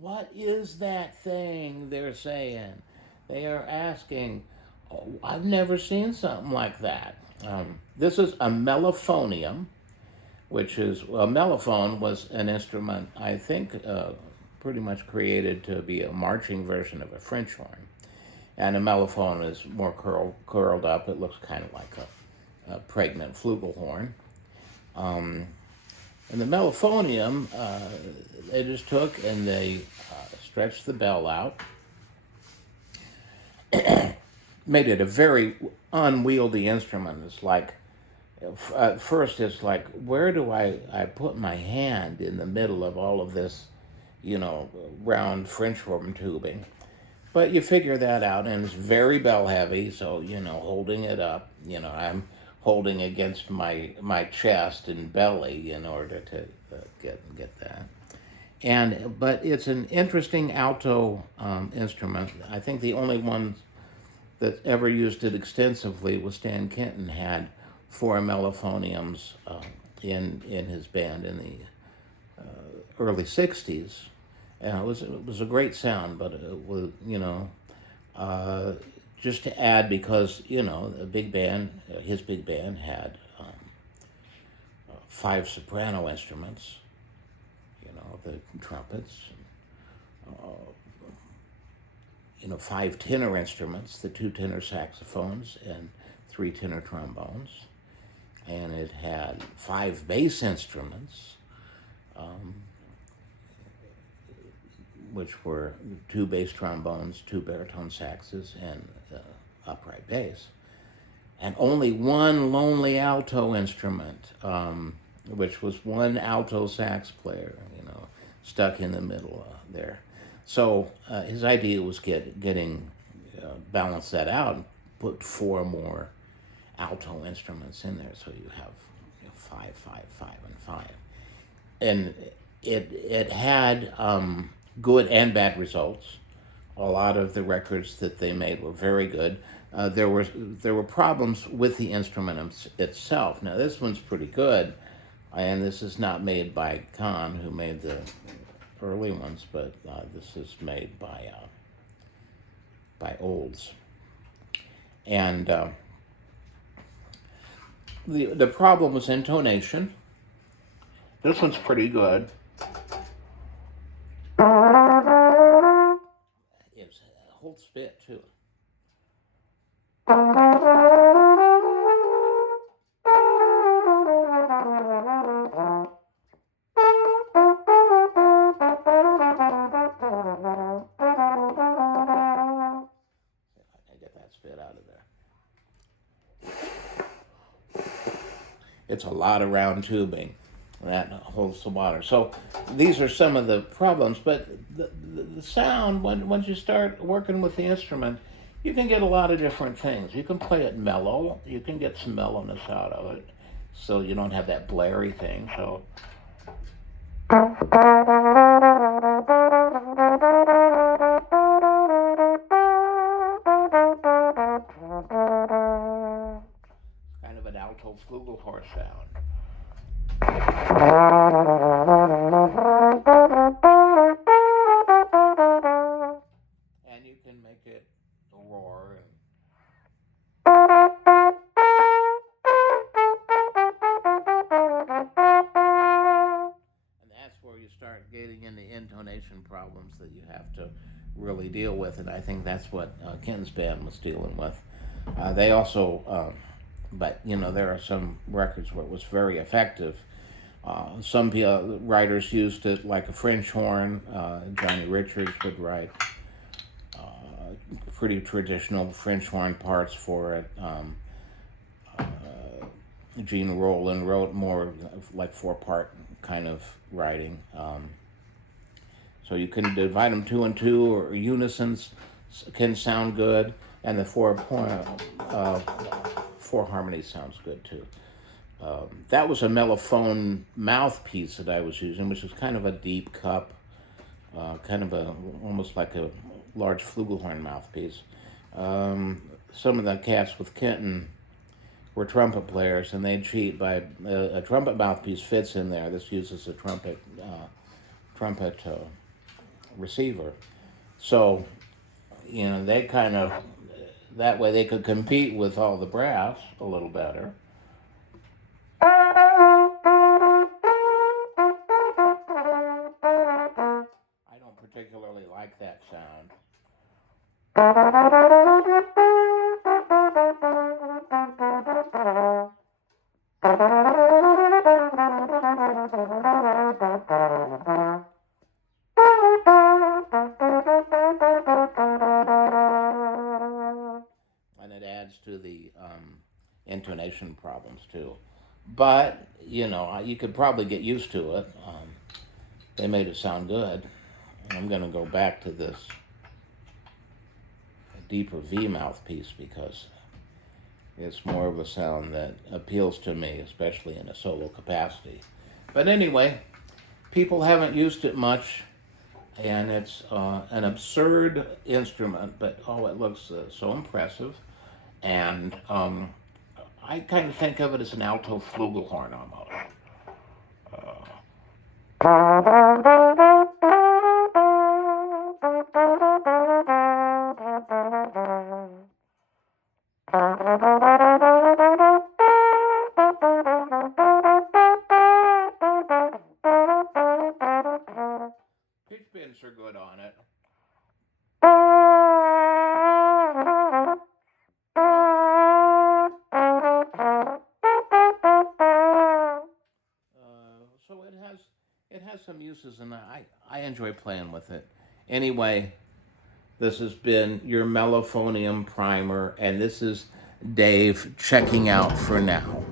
What is that thing they're saying? They are asking. Oh, I've never seen something like that. This is a mellophonium, which is a mellophone was an instrument I think pretty much created to be a marching version of a French horn, and a mellophone is more curled up. It looks kind of like a pregnant flugelhorn. Um, and the mellophonium, they just took and they stretched the bell out, made it a very unwieldy instrument. It's like, at first, it's like, where do I put my hand in the middle of all of this, round French horn tubing? But you figure that out, and it's very bell heavy, so, holding it up, I'm holding against my chest and belly in order to get that. But it's an interesting alto instrument. I think the only one that ever used it extensively was Stan Kenton had four mellophoniums in his band in the early '60s, and it was a great sound. But it was just to add, because the big band, his big band had five soprano instruments, the trumpets, five tenor instruments, the two tenor saxophones and three tenor trombones, and it had five bass instruments, um, which were two bass trombones, two baritone saxes, and upright bass, and only one lonely alto instrument, which was one alto sax player, stuck in the middle there. So his idea was getting balance that out and put four more alto instruments in there, so you have five, five, five, and five. And it had good and bad results. A lot of the records that they made were very good. There were problems with the instrument itself. Now this one's pretty good, and this is not made by Kahn, who made the early ones, but this is made by Olds. And the problem was intonation. This one's pretty good. It holds spit too. Spit out of there. It's a lot of round tubing that holds the water. So these are some of the problems, but the sound, once you start working with the instrument, you can get a lot of different things. You can play it mellow. You can get some mellowness out of it, so you don't have that blary thing. So kind of an alto flugelhorn sound. And you can make it roar. And that's where you start getting into intonation problems that you have to really deal with. And I think that's what Ken's band was dealing with. They also, but there are some records where it was very effective. Some writers used it like a French horn. Johnny Richards would write pretty traditional French horn parts for it. Gene Roland wrote more like 4-part kind of writing. So you can divide them 2 and 2, or unisons can sound good, and the 4 harmonies sounds good too. That was a mellophone mouthpiece that I was using, which was kind of a deep cup, kind of almost like a large flugelhorn mouthpiece. Some of the cats with Kenton were trumpet players, and they'd cheat by a trumpet mouthpiece fits in there. This uses a trumpet receiver, so they kind of, that way they could compete with all the brass a little better. I don't particularly like that sound. And it adds to the intonation problems too. But, you could probably get used to it. They made it sound good. I'm going to go back to this deeper V mouthpiece because it's more of a sound that appeals to me, especially in a solo capacity. But anyway, people haven't used it much, and it's an absurd instrument, but it looks so impressive. And I kind of think of it as an alto flugelhorn almost. Pitch bends are good on it. So it has some uses, and I enjoy playing with it. Anyway, this has been your Mellophonium Primer, and this is Dave checking out for now.